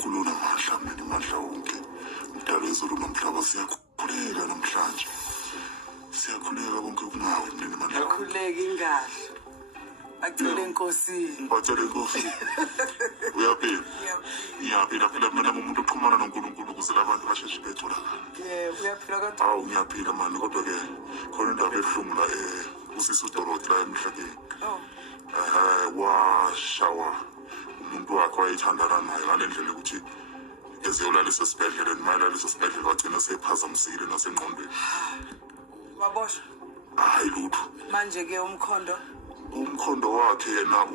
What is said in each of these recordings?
kulona mahla mina imandla wonke mdala ezulu nomhlaba siyakhuleka namhlanje siyakhuleka bonke kunawe mina imandla yakhuleka ingahle acele enkosini ngibacela inkosi uyaphila ngiyaphila phela mina umuntu oxhumana noNkulunkulu ukuze abantu basheshe betholakala uyaphila kodwa awu ngiyaphila mani kodwa ke khona indaba ebuhlungu la usisi uDorothy la emhlabeni washawa umuntu wakhe wayethandana naye ngale ndlela ukuthi eziyolaliswa esibhedlela nimayelaliswa esibhedlela wagcina sephazamisile nasengqondweni waboshwa hayi lutho manje-ke umkhondo wakhe yena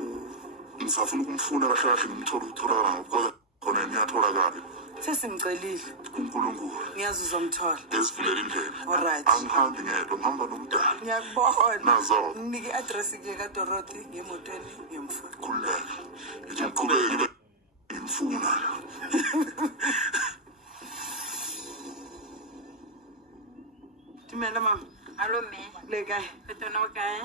ngisafuna ukumfuna kahle kahle ngimthola ngoba khona ngiyatholakala sesimcelile uNkulunkulu ngiyazi uzomthola esivulela indlela alright angihambi ngedwa ngihamba nomdala ngiyakubona nazo nginike i-address ke kaDorothy ngemotweni ngiyomfuna khululeka ngithi ngiqhubeke ngimfuna Dumela mama. Hello me. Le kae? Betona o kae?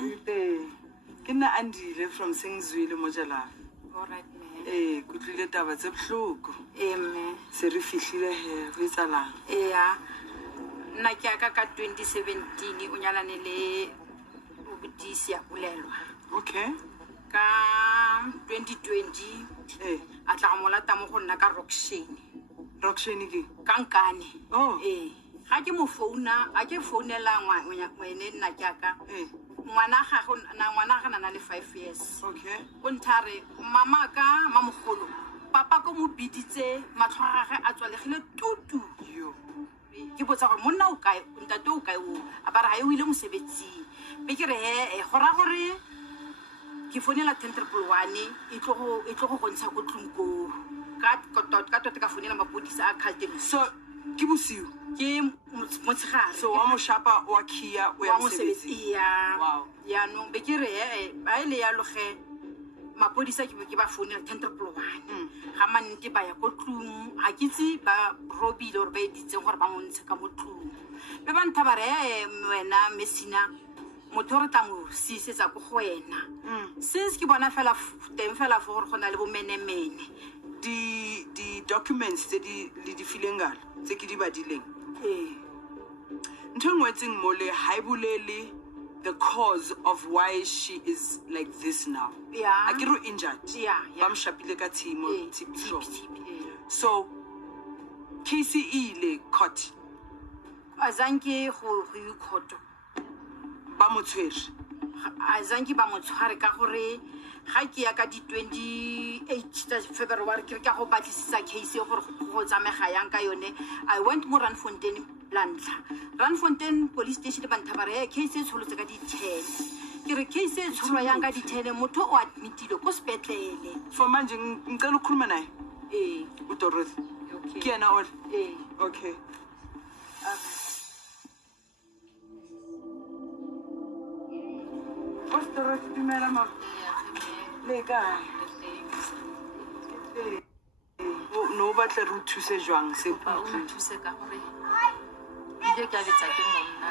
Ke nna Andile from Sengzwile mo Jalana. Alright me. Ke tlile taba tse bohloko. Me. Se re fihlile he go etsalang. Ya. Nna ke aka ka 2017 o nyalane le ubudisi ya bolelwa. Okay. Ka 2020 a tla mo lata mo go nna ka Rockshane. Rockshane ke? Kankane. Oh. Ga ke mo founa a ke founela ngwane nna ke aka ngwana ga na le 5 years. Okay. O nthare mama ka mamogolo papa ko mo biditse matlhwara gage a tswalegile tutu yo ke botsa gore monna o kae ntate o kae o a bara ga e o ile mosebetsing be ke re gora gore ke founela 1011 e tlo go ntsha go tlungko ka tota ka founela mapodisa a Khalteng so ke bosiu ke motshegare so wa mo shapa wa khia o ya mosebetsi wow ya no be ke re ba ile ya loge mapodisa ke ba founela 1011 ga mannete ba ya go tlung a kitse ba robile or ba editse gore ba montshe ka motlung be ba ntha ba re wena Messina motho re tla mo sisetsa go go wena since ke bona fela teng fela for gore gona le bo menemene di documents tse di filengala tse ke di badileng ntho ngwetseng mole ha ibulele the cause of why she is like this now. Yeah. Akiru injured. Yeah. Bam shapile ka timo tip show. Yeah. So KCE le court. Azanke go ikhoto. Ba motshwere. Azanke ba motshware ka gore ga ke ya ka di 28 February ke ka go batlisisa case gore go tsamega yang ka yone. I went mo Randfontein Landla. Randfontein police station ba nthabare case e tsholotse ka di 10. Ke re case e tsholwa yang ka di 10 motho o admitile ko sepetlele. For manje ngicela ukukhuluma naye. Udorothy. Okay. Ke yena all. Okay. What's Dorothy dumela ma? Le kae? No batla re thuse jwang se ba o thuse ka gore ile ka betsa ke monna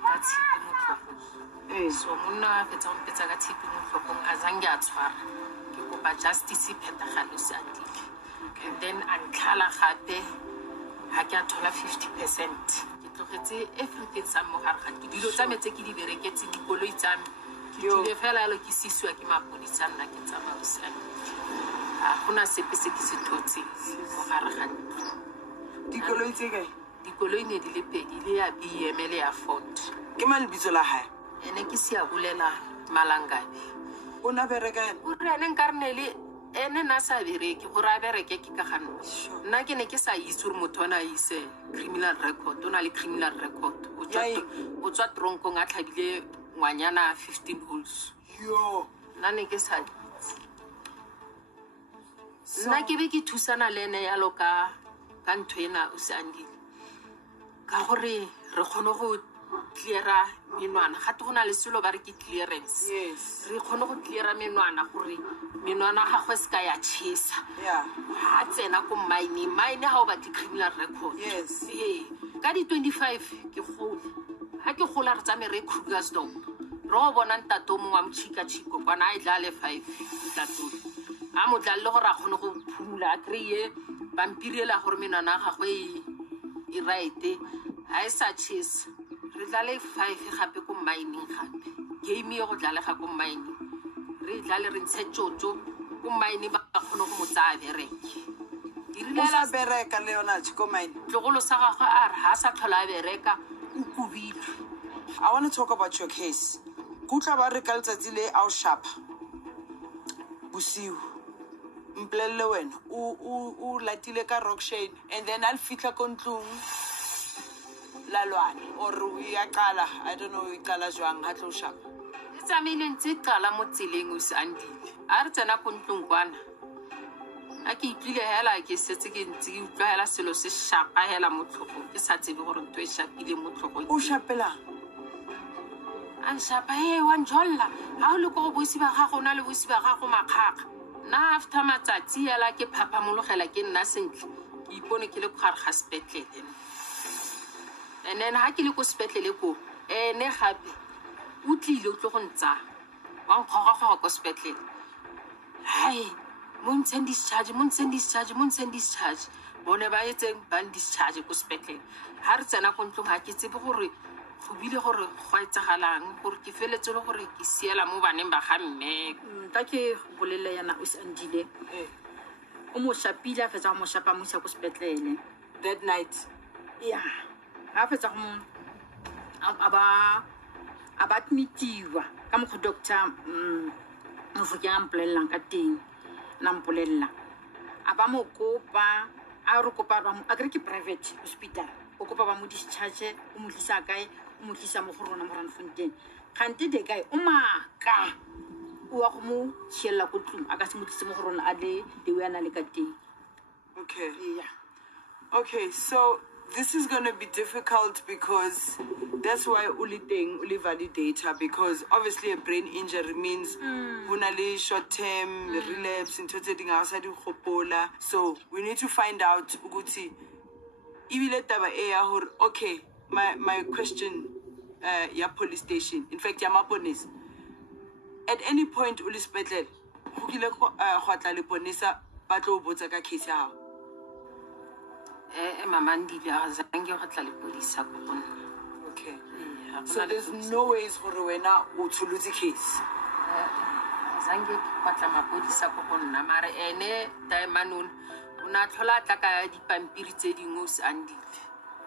ka tshipi mo tlhogong so monna a fetsa go betsa ka tshipi mo tlhogong a zange a tshwara ke kopa justice phethagalo se atile and then antlhala gape ha ke a thola 50% ke tlogetse everything sa mo gare ga dilo tsa metse ke di bereketse dikoloi tsa me ke le fela lo ke siswa ke mapodisa nna ke tsamaya se gona sepe se ke se thotse mo gare ga dikoloi tse kae? dikoloi ne di le pedi le ya BM le ya Ford Ke ma lebitso la hae? ene ke se a bolela Malangabe O na bereka o re ene nkarnele ene na sa bereke gore a bereke ke ka gano nna ke ne ke sa itse gore motho ona ise criminal record o na le criminal record o tswa tronkong a tlhabile ngwanyana 15 holes yo nna ne ke sa nna ke be ke thusana le ene yalo ka ntho ena o se andile ka gore re kgone go cleara menwana gate go na le selo ba re ke clearance re kgone go cleara menwana gore menwana ga go se ka ya chisa ha tsena ko mine ha o ba di criminal record ka di 25 ke gole ha ke gola re tsame re Krugersdorp ro bona ntato mo wa mchika chiko bana a idla le 5 ntato a mo tla le gore a kgone go phumula a kreye pampiri ela gore menwana a gagwe e right ha e sa chase re tlale 5 gape ko mining gape game e go tlalega ko mining re tlale re ntshe tjotjo ko mining ba kgone go mo tsaya bereke o sa bereka le yona Chikomaine. tlogolo sa gagwe a re ha sa tlhola a bereka o kubile. I want to talk about your case. Kutla ba re ka letsatsi le a o shapa bosiu mpolelle wena o latile ka Rockshade and then I'll fitla ko ntlong la lwana or o ya qala I don't know o qala jwang ha tlo shapa e tsamaile ntse qala mo tseleng o se andile a re tsena ko ntlong kwana a ke itlile hela ke setse ke ntse ke utlwa hela selo se shapa hela mo tlhogong ke sa tsebe gore ntwe shapile mo tlhogong o shapela a shapa wa njolla ha o le go boisi ba gago na le boisi ba gago makgaga na after matsatsi hela ke phaphamologela ke nna sentle ke ipone ke le go gare ga sepetlele and then ha ke le ko sepetlele ko ene gape o tlile o tlo go ntsa wa nkgoga ko sepetlele hai mo ntsheng discharge bone ba etseng ban discharge ko sepetlele ha re tsena ko ntlong ha ke tsebe gore go bile gore go etsagalang gore ke feletse le gore ke siela mo baneng ba ga mme ka ke bolele yana o se andile o mo shapile a fetsa go mo shapa mo isa ko sepetlele that night ya ha fetsa go mo a ba admitiwa ka mo go doctor mo fokeng a mpolelelang ka teng na mpolella a ba mo kopa a re kopa a kere ke private hospital o kopa ba mo discharge o mo tlisa kae o mo tlisa mo go rona mo Randfontein kgante de kae o maka o wa go mo tshela ko tlong a ka se mo tlise mo go rona a le we ana le ka teng okay yeah okay so this is going to be difficult because that's why uli validator because obviously a brain injury means unali short term relapse into taking outside khopola so we need to find out ukuthi ibile taba e ya hore okay my question ya police station in fact ya maponisa at any point uli sepetlele go kile go tla le ponisa ba tlo botsa ka case ya hao mama ndile a zange go tla le polisa ko gonna okay so there's no ways for wena o tshulutse case zange ke batla mapodisa ko gonna mare ene diamond una tlhola tla ka dipampiri tse dingwe o se andile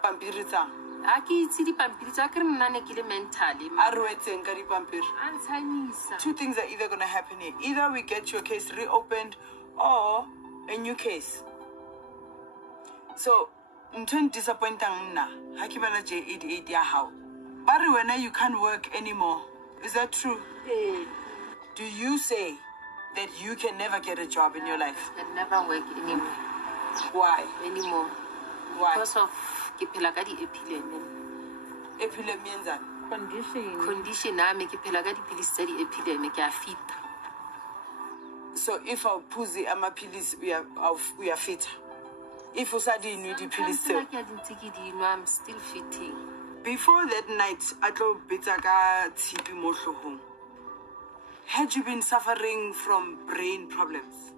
pampiri tsa a ke itse dipampiri tsa ke re nna ne ke le mentally a re wetseng ka dipampiri a ntshanyisa two things are either going to happen here either we get your case reopened or a new case so ntwen disappointing nna ha ke bala J88 ya hao ba re wena you can't work anymore is that true do you say that you can never get a job in your life I never work anymore why anymore why because of ke phela ka di-epilepsy condition ya me ke phela ka dipilisi tsa di-epilepsy ke a fita so if awuphuzi amaphilisi uyafitha if usadinwi dipilisi tseo ke a dintse ke dinwa I'm still fitting before that night a tlo bitsa ka tshipi mo hlogong had you been suffering from brain problems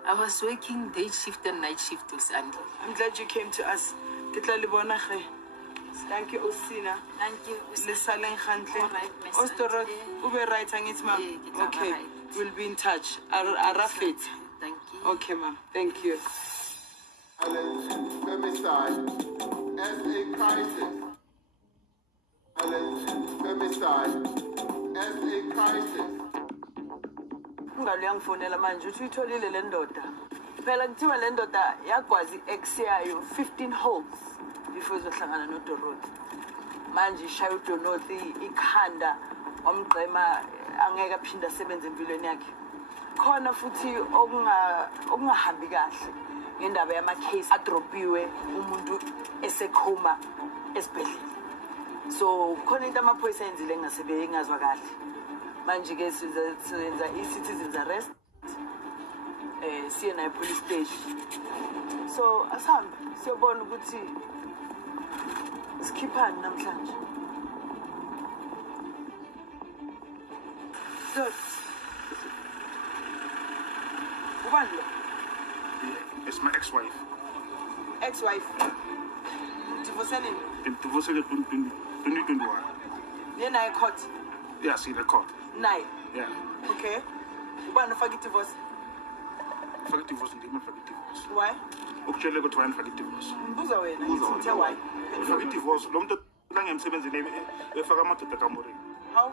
I was working day shift and night shift with Andy. I'm glad you came to us ke tla le bona ge thank you Osina thank you le saleng gantle Alright, Miss Ostorot Auntie. ube right angits ma'am Yeah, ke tla ba okay right. we'll be in touch arafet Thank you. okay ma'am thank you Femicide as a crisis. Femicide as a crisis. ungalo yangifonela manje uthi uyitholile le ndoda phela kuthiwa le ndoda yagwazi ex yayo 15 holes before izohlangana noDorothy manje ishaya uDorothy ikhanda omgqema angeke aphinda asebenze empilweni yakhe khona futhi okungahambi kahle ngendaba yama case adropiwe umuntu esekhoma esibhedlela so khona into amaphoyisa enzile engasebe engazwa kahle manje ke sizenza i-citizens arrest siye nayo police station so asambe siyobona ukuthi sikhiphani namhlanje good ubani lo Yes, my ex-wife. Ex-wife. Divorce nini? Divorce in 2021. Then I caught. Yes, in the court. Naye. Yeah. Okay. Ubani ufake divorce? Fake divorce, ndime fake divorce. Why? Ukutshele ukuthi wena fake divorce. Mbuza wena. Mbuza Ngithe why? Fake divorce, lo muntu langemsebenzini efaka amadoda kaMorini. How?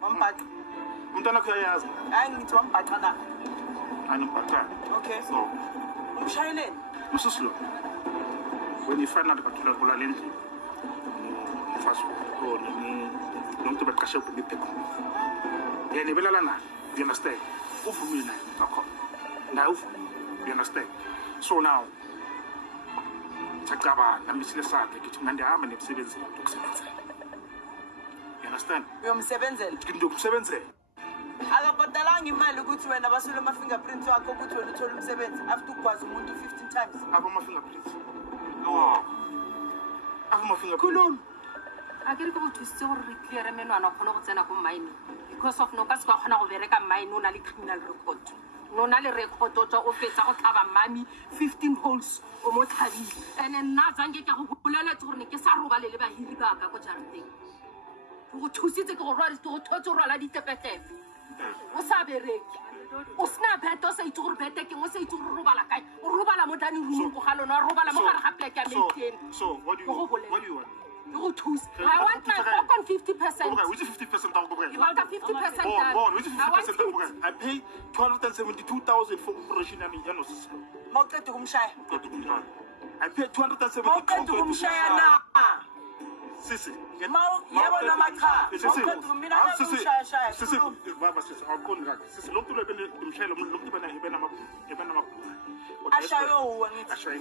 Wambhaqa. Umntana wakhe uyayazi. Hayi ngithi wambhaqa na. Angimbhaqanga. Okay. So, Umshayeleni. Mrs. Lo, when you find out about your relationship, first of don't to be cash up with the people. Yeah, you understand? Now, you understand? So now, Chakaba, I'm Miss Lessa, and the army of 7. You understand? Uyomsebenzela. You can do 7. Akabhadalanga imali ukuthi wena basule ama fingerprints wakho ukuthi wena uthola umsebenzi after ukwazi umuntu 15 times. Have my fingerprints. No. Have my fingerprints. Khuluma. Akere go thusitse gore re clear menwana khona go tsena go mine because of no ka se ka khona go bereka mine o na le criminal record. No na le record o tswa o fetsa go tlhaba mami 15 holes o mo tlhabile. And nna zange ke go bolela gore ne ke sa robale le bahiri ba ka go jarateng. Go thusitse ke go rwala go thotse o rwala ditepetepe. O sa bereke. O sna beto sa itse gore bete ke mo sa itse gore robala kae. O robala mo dani room go ga lona robala mo gare ga plek ya maintain. So what do you want? You choose. I want my fucking 50%. Okay, which is 50% of the You want a 50% Bon, which is 50% I pay 272,000 for operation and Janos. Mawuqeda ukumshaya. I pay 270,000. Mawuqeda ukumshaya na. Sisi. Yebo noma cha. Mawuqeda mina ngikushaya shaya. Sisi, baba sisi, awukhona ngakho. Sisi lokhu lebene umshayelo lokhu ibena ama Ashayo ngithi. Ashayo.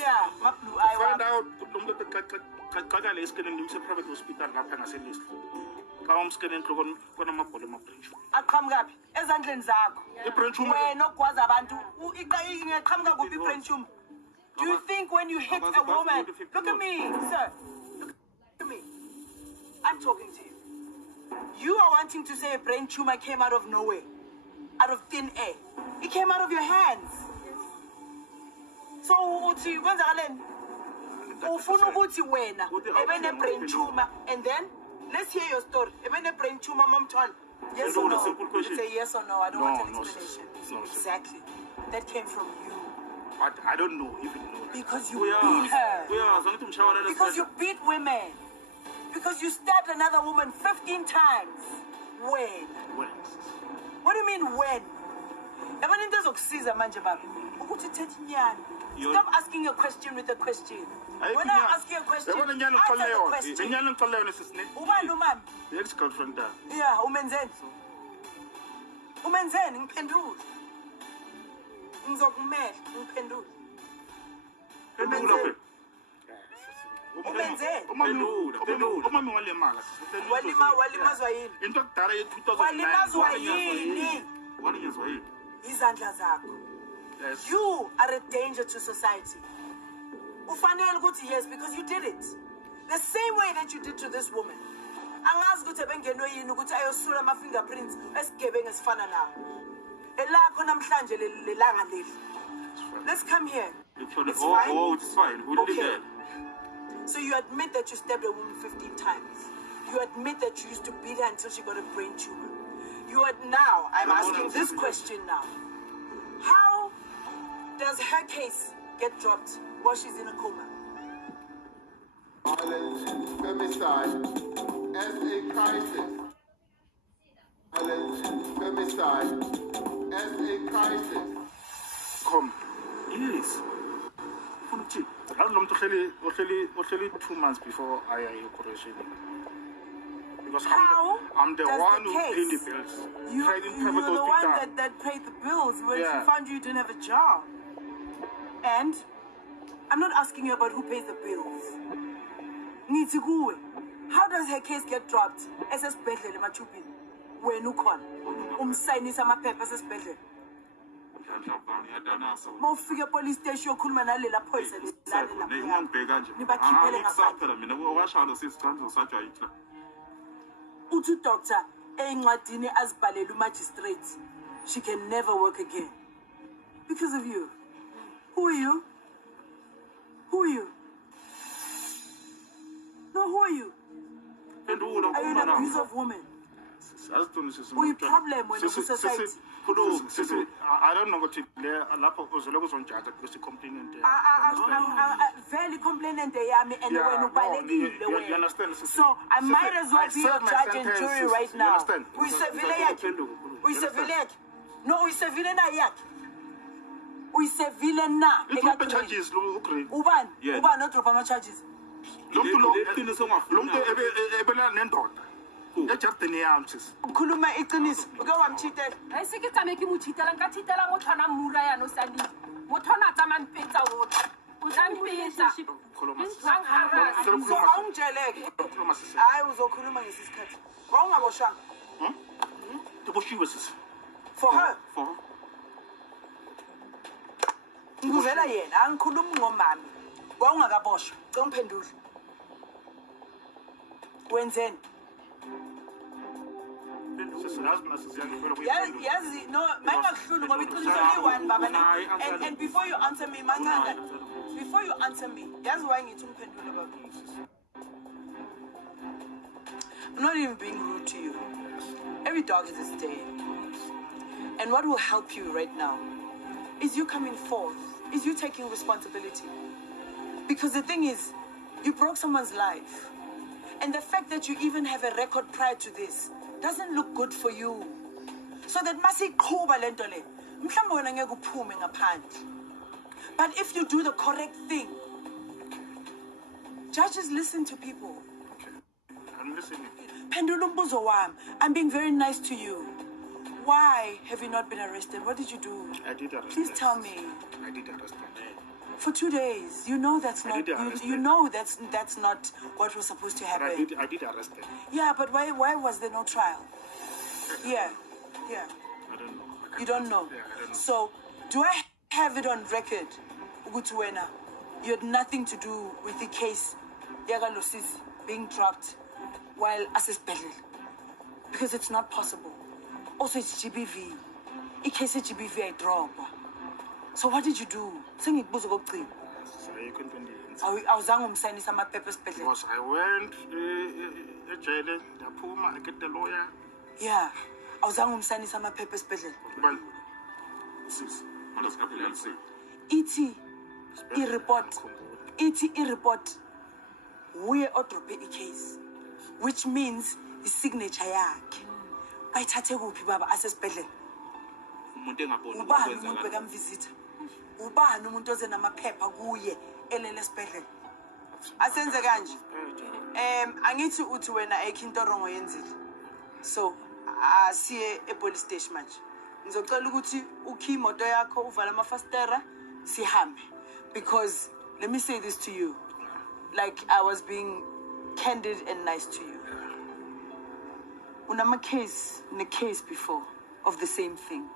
Yeah, ma blue eye. Find out lo qaqala esikeleni nimse private hospital lapha ngaselist. Xa umskene enhloko konamabhola amabranch. Aqhamukapi ezandleni zakho. Ibranch Wena ogwaza abantu ingaqhamuka kuphi ibranch room? Do you think when you hit a woman, look at me, sir. Look at me. I'm talking to you. You are wanting to say a brain tumor came out of nowhere, out of thin air. It came out of your hands. So uthi kwenzakaleni? Ufuna ukuthi wena ebene brain tumor and then let's hear your story. Ebene brain tumor momthwala. Yes or no? Say yes or no. I don't want an explanation. No, exactly. That came from you. But I don't know even know. Because you beat her. Yeah, because you beat women. Because you stabbed another woman 15 times. When? When? What do you mean when? Yabona into ezokusiza manje baba. Ukuthi thethe inyani. Stop asking a question with a question. When I ask you a question, answer the question. Ubani umama? Ex-girlfriend da. Yeah, umenzeni? Umenzeni ngiphendule. Ngizokumela ngiphendule. Umenzeni? Umami walimala. Walimazwa yini? Into kudala ye-2009. Walimazwa yini? Walimazwa yini? Izandla zakho. Yes. You are a danger to society. Ufanele ukuthi yes because you did it. The same way that you did to this woman. Angazi ukuthi ebengenwe yini ukuthi ayosula ama fingerprints esigebengu esifana nawo. Elakho namhlanje lelanga leli. Let's come here. It's fine. It's fine. Who did that? So you admit that you stabbed a woman 15 times. You admit that you used to beat her until she got a brain tumor. I'm asking this question now. How does her case get dropped while she's in a coma? Violent femicide as a crisis. Violent femicide as a crisis. Come. Yes. Only 2 months before I operation. Because I'm the one who paid the bills. You're the one that paid the bills when she found you didn't have a job. And I'm not asking you about who pays the bills. Nitiguwe. How does her case get dropped? Esesibhedlela machupi. Wena ukhona. Umsayinisa amaphepha esesibhedlela. Mawufika police station yokhuluma nalela phoyisa lalela. Ngiyangibheka nje. Nibakhiphele ngaphela mina washalo sisithando usajwa yitla. Uthi doctor encwadini azibhalela magistrate she can never work again because of you. Who are you? Who are you? No, who are you? And who Are you an abusive woman? We problem when you're society. I don't know what to do. Lapho uzole kuzonjaja because complaining there. Very complainant yami and Yeah, when no, ubalekile you wena. understand, sister. So I Sister, might as well I be your served my judge and sentence, jury sister. right You now. understand? Uyisevile You yakhe. understand? Uyisevile yakhe. No, uyisevile na yakhe. Uyisevile na. It's not the charges, okay. Ubani? Yeah. Ubani no drop ama charges. Lo muntu ebela nendoda. Ejardini yami sis. Ukhuluma iqiniso. Uke wamchitela. ga ise ke tsame ke mo cheatela nka cheatela motho ana mura ya no sandi motho ana tsamang petsa wotlhe o tla mpetsa So awungijeleke. Khuluma sis. Hayi uzokhuluma ngesisikhathi. Wawungaboshwanga. Tiboshiwe sis. For her. For Ngikuzela yena, angikhulumi ngomami. Wawungakaboshwa. Cela ungiphendule. Wenzeni? sis husband sis Yazi no mangakuhluli ngoba iqiniso liyi-one baba na. And before you answer me mancanga. Before you answer me, yazi why ngithi ungiphendule baba. I'm not even being rude to you. Every dog has its day. And what will help you right now is you coming forth, is you taking responsibility. Because the thing is, you broke someone's life. And the fact that you even have a record prior to this doesn't look good for you. So that masiqhuba lento le. Mhlawumbe wena ngeke uphume ngaphandle. But if you do the correct thing, judges listen to people. I'm listening. Pendula umbuzo wami, I'm being very nice to you. Why have you not been arrested? What did you do? I did arrest Please her. tell me. I did arrest her. For 2 days, you know that's I not. did arrest You her. know that's not what was supposed to But happen. I did arrest her. Yeah, but why was there no trial? Yeah. I don't know. You don't know. Yeah, I don't know. So, do I have it on record, Ugutuwena? You had nothing to do with the case, Yaga Lusis being dropped while assisted. Because it's not possible. Also, it's GBV. In case it's GBV, I drop. So what did you do? Sing it, Buzo Gokti. So you couldn't do it. I was on signing some papers. Because I went to jail, the Puma, I get the lawyer. Yeah. I was on signing some papers. But sis what does Gabriel say? E.T. I-report. E.T. I-report. We are drop a case. Which means the signature yakhe. Bayithathe kuphi baba asesibhedlela? umuntu engaboni Ubani umuntu bekamvisitha? Ubani umuntu oze namaphepha kuye elele esibhedlela? Asenze kanje. Angithi uthi wena ayikho into wrong oyenzile. So, asiye e-police station manje. Ngizocela ukuthi ukhi imoto yakho uvala amafastera sihambe. Because let me say this to you. Like I was being candid and nice to you. Unama case, in a case before of the same thing.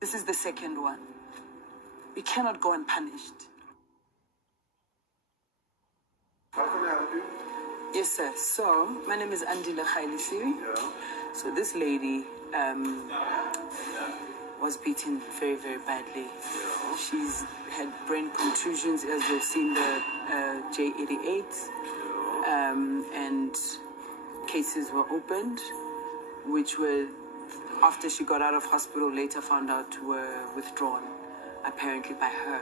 This is the second one. We cannot go unpunished. How can I help you? Yes, sir. So, my name is Andila Khailisiri. Yeah. So this lady was beaten very, very badly. She's had brain contusions, as you've seen the J88, and cases were opened, which were, after she got out of hospital, later found out were withdrawn, apparently by her.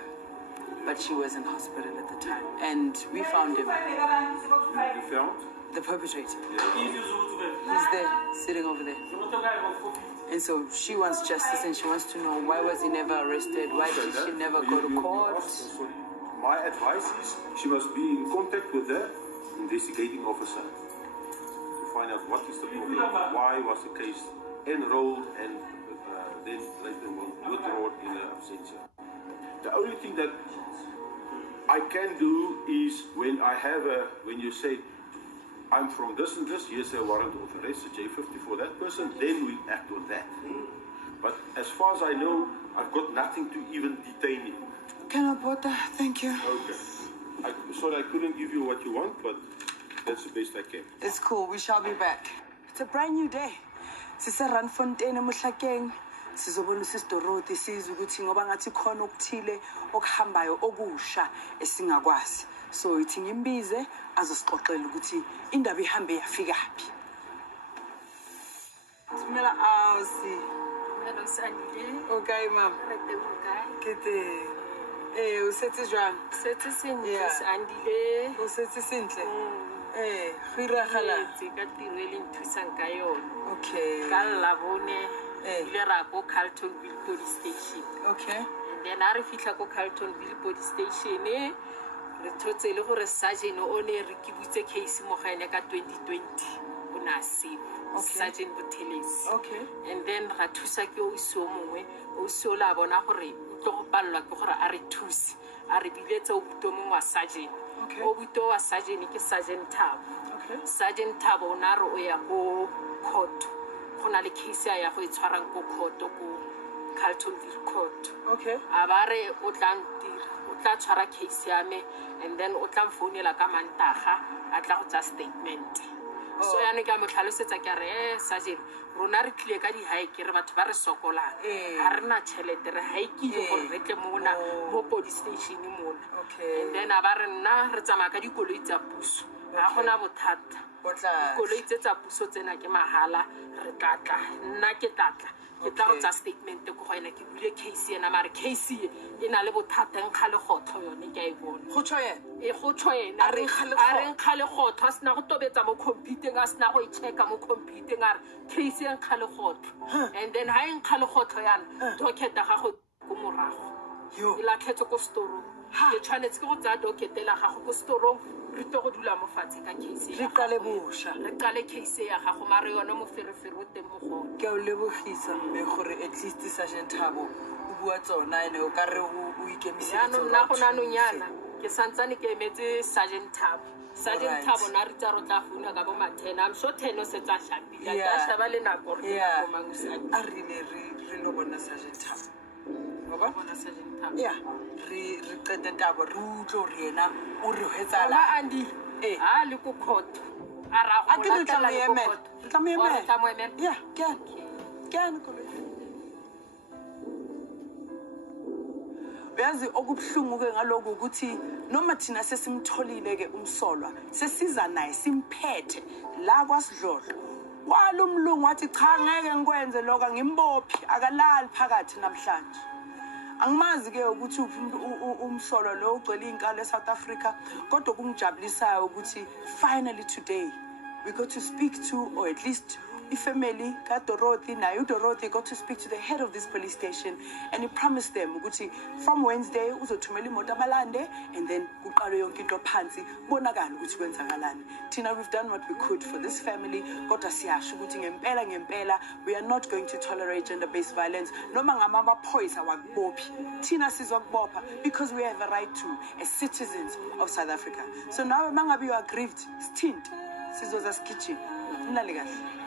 But she was in hospital at the time. And we found him, You found? the perpetrator. He's there, sitting over there. And so she wants justice and she wants to know why was he never arrested? Why did she never go to court? My advice is she must be in contact with the investigating officer to find out what is the problem, why was the case enrolled and then later withdrawn in absentia. The only thing that I can do is when you say, I'm from this and this, here's a warrant of arrest, a J50 for that person, then we act on that. But as far as I know, I've got nothing to even detain him. Can I put that? Thank you. Okay. Sorry I couldn't give you what you want, but that's the best I can. It's cool. We shall be back. It's a brand new day. Sisa Ranfontaine Muhlakeng. sizobona usisi Dorothy sizwe ukuthi ngoba ngathi khona okuthile okuhambayo okusha esingakwazi. So ithi ngimbize azosixoxela ukuthi indaba ihambe yafikaphi. Thumela awusi. Hello, Sandile. Okay, ma'am. Kete. Usethi jwang? Setse sentle, Yeah. Sandile. Usethi sintle. Go iragala. Ke ka tiro e le nthusang ka yone. Okay. Ka Labone, ile ra go Carltonville Police Station. Okay. And then a re fitla ko Carltonville Police Station, re thotse le gore sergeant o ne re ke butse case mo ga ene ka 2020. O na se. Okay. Sergeant Buthelezi. Okay. And then ra thusa ke o iso mongwe o iso la bona gore o tlo go pallwa ke gore a re thuse a re biletse o buto mongwe wa sergeant. Okay. O buto wa sergeant ke Sergeant Thabo. Okay. Sergeant Thabo o na re o ya go court go na le case ya go e tshwarang ko court ko Carltonville court. Okay. A ba re o tla tshwara case ya me and then o tla mfounela ka Mantaga a tla go tsa statement. So yana ke a mo tlhalosetsa ke re sergeant rona re tlile ka di hike re batho ba re sokolang ha re na tšhelete re hike gore re tle mona mo police station mona. Okay. And then a ba re nna re tsamaya ka dikoloi tsa puso ga gona bothata dikoloi tsa puso tsena ke mahala re tlatla nna ke tlatla ke tla go tsa statement ko go ena ke bule case ena mare case e na le bothata nkga le gotlo yone ke a e bona Go tsho yena. go tsho ena A re nkga le a re nkga le gotlo a sena go tobetsa mo computereng a sena go e checka mo computereng a re case e nkga le gotlo and then ha e nkga le gotlo yana docket ga go ko morago e latlhetse ko storong ke tshwanetse ke go tsaya docket la gago ko storong re tlo go dula mo fatshe ka case Re qale bosha. re qale case ya gago mare yone mo ferefere o teng mo go Ke a o lebogisa mme gore at least Sergeant Thabo o bua tsona ene o ka re o ikemiseditse. yaanong nna go nanong yana ke santsane ke emetse Sergeant Thabo. Sergeant Thabo na re tsa ro tla founa ka bo ma 10 I'm sure 10 o se tsa shapile ka shaba le nako re Yeah. go mangusane A re ne re lo bona Sergeant Thabo. Ngoba bona Sergeant Thabo yeah re qete tabo re utlo re yena o re hwetsala. la andi ha le ko court a ra A go ke re tla latela mo le ko emela. court Re tla mo O re emela. tla mo emela? Yeah, ke koloi. Uyazi okubhlungu ke ngaloko ukuthi noma thina sesimtholile ke umsolwa sesiza naye simphethe la kwasidlodlo walumlungu wathi cha ngeke ngikwenze lokho ngimbophi akalali phakathi namhlanje angimazi ke ukuthi umsolwa lo ugcwele inkalo eSouth Africa kodwa kungijabulisayo ukuthi finally today we got to speak to, or at least ifamily ka Dorothy nayo Dorothy got to speak to the head of this police station and he promised them ukuthi from Wednesday uzothumela imoto abalande and then kuqalwe yonke into phansi bonakala ukuthi kwenzakalani. Tina, we've done what we could for this family kodwa siyasho ukuthi ngempela we are not going to tolerate gender-based violence noma ngamaphoyisa wakubophi Tina sizokubopha because we have a right to as citizens of South Africa. So now mangabe you are grieved stint sizoza skitchen mlale kahle.